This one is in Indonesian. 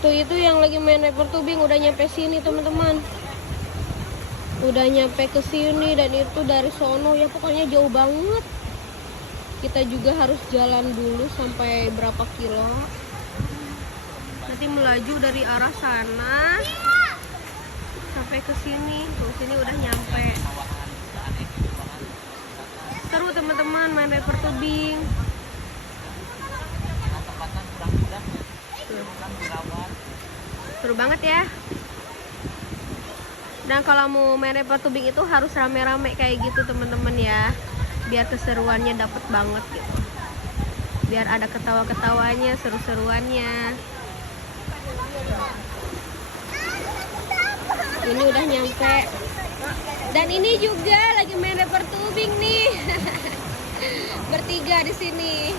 Tuh itu yang lagi main river tubing udah nyampe sini teman-teman. Udah nyampe ke sini dan itu dari sono ya pokoknya jauh banget. Kita juga harus jalan dulu sampai berapa kilo. Nanti melaju dari arah sana sampai ke sini. Tuh sini udah nyampe. Seru teman-teman main river tubing. Seru banget ya. Dan kalau mau main river tubing itu harus rame-rame kayak gitu teman-teman ya, biar keseruannya dapet banget gitu, biar ada ketawa-ketawanya, seru-seruannya. Ini udah nyampe dan ini juga lagi main river tubing nih. Bertiga di sini.